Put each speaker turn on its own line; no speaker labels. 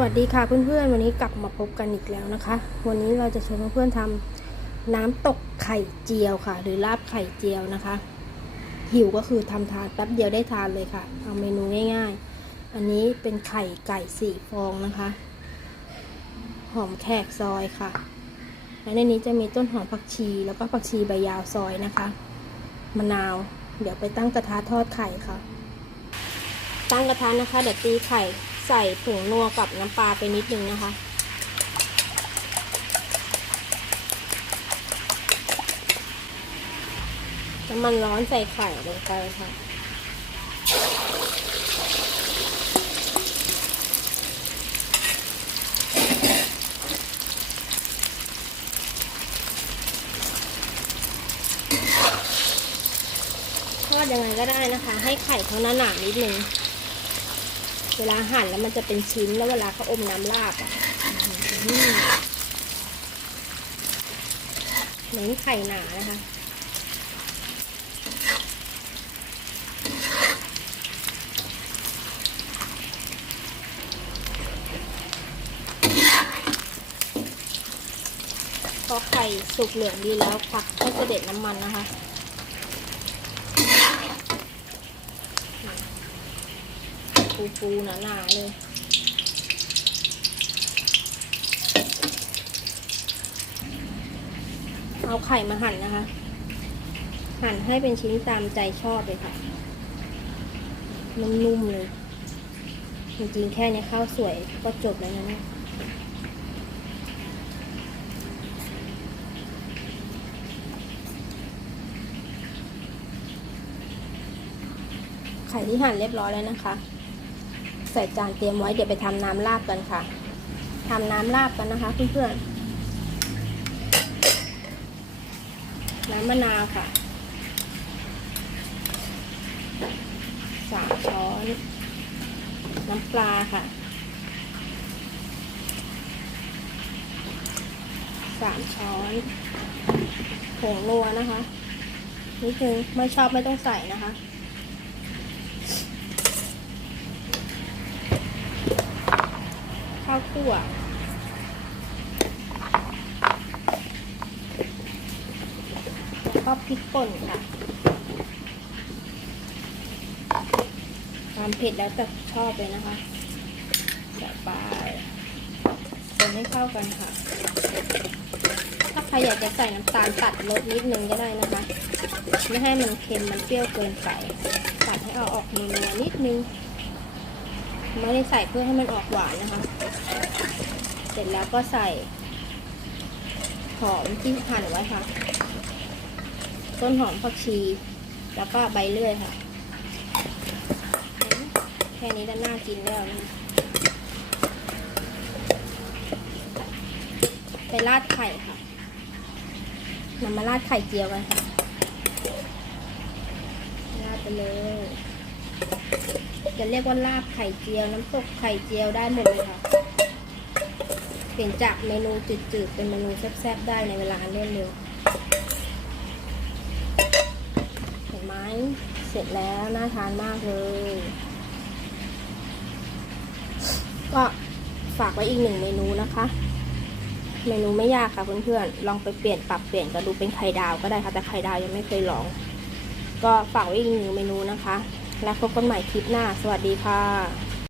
วัสดีค่ะเพื่อนๆ วันนี้กลับมาพบกันอีกแล้วนะคะ วันนี้เราจะชวนเพื่อนๆทำน้ำตกไข่เจียวค่ะ หรือลาบไข่เจียวนะคะ หิวก็คือทำทานแป๊บเดียวได้ทานเลยค่ะ เอาเมนูง่ายๆ อันนี้เป็นไข่ไก่สี่ฟองนะคะ หอมแขกซอยค่ะ และในนี้จะมีต้นหอมผักชีแล้วก็ผักชีใบยาวซอยนะคะมะนาว เดี๋ยวไปตั้งกระทะทอดไข่ค่ะ ตั้งกระทะนะคะ เดี๋ยวตีไข่ ใส่ผงนัวกับน้ำปลาไปนิดนึงนะคะ น้ำมันร้อนใส่ไข่ลงไปค่ะทอดยังไงก็ได้นะคะ ให้ไข่เขาหนาๆนิดนึง เวลาหั่นแล้วมันจะเป็นชิ้นแล้วเวลาเขาอมน้ำลาบอะเน้นไข่หนานะคะพอไข่สุกเหลืองดีแล้วพักให้เสด็จน้ำมันนะคะ ฟูๆหนาๆเลย เอาไข่มาหั่นนะคะ หั่นให้เป็นชิ้นตามใจชอบเลยค่ะ นุ่มๆเลย จริงๆ แค่นี้ข้าวสวยก็จบแล้วนะเนี่ยไข่ที่หั่นเรียบร้อยแล้วนะคะ ใส่จานเตรียมไว้เดี๋ยวไปทำน้ำลาบกันค่ะทำน้ำลาบกันนะคะ เพื่อนๆน้ำมะนาวค่ะสามช้อน น้ำปลาค่ะสามช้อนผงนัวนะคะนิดนึงไม่ชอบไม่ต้องใส่นะคะ ข้าว คั่วแล้วก็พริกป่นค่ะ ความเผ็ดแล้วแต่ชอบเลยนะคะใส่ไปคนให้เข้ากันค่ะ ถ้าใครอยากจะใส่น้ำตาลตัดลดนิดนึงก็ได้นะคะ ไม่ให้มันเค็มมันเปรี้ยวเกินไป ตัดให้เอาออกนัวๆนิดนึง ไม่ได้ใส่เพื่อให้มันออกหวานนะคะ เสร็จแล้วก็ใส่หอมที่หั่นไว้ค่ะ ต้นหอมผักชี แล้วก็ใบเลื่อยค่ะ แค่นี้ก็น่ากินแล้วไปราดไข่ค่ะนำมาราดไข่เจียวกันค่ะราดไปเลย จะเรียกว่าลาบไข่เจียวน้ำตกไข่เจียวได้หมดเลยค่ะ เปลี่ยนจากเมนูจืดๆ เป็นเมนูแซ่บๆ ได้ในเวลาอันรวดเร็วเห็นไหมเสร็จแล้วน่าทานมากเลย ก็ฝากไว้อีกหนึ่งเมนูนะคะ เมนูไม่ยากค่ะเพื่อนๆ ลองไปเปลี่ยนปรับเปลี่ยนกันดูเป็นไข่ดาวก็ได้ค่ะแต่ไข่ดาวยังไม่เคยลอง ก็ฝากไว้อีกหนึ่งเมนูนะคะ และพบกันใหม่คลิปหน้า สวัสดีค่ะ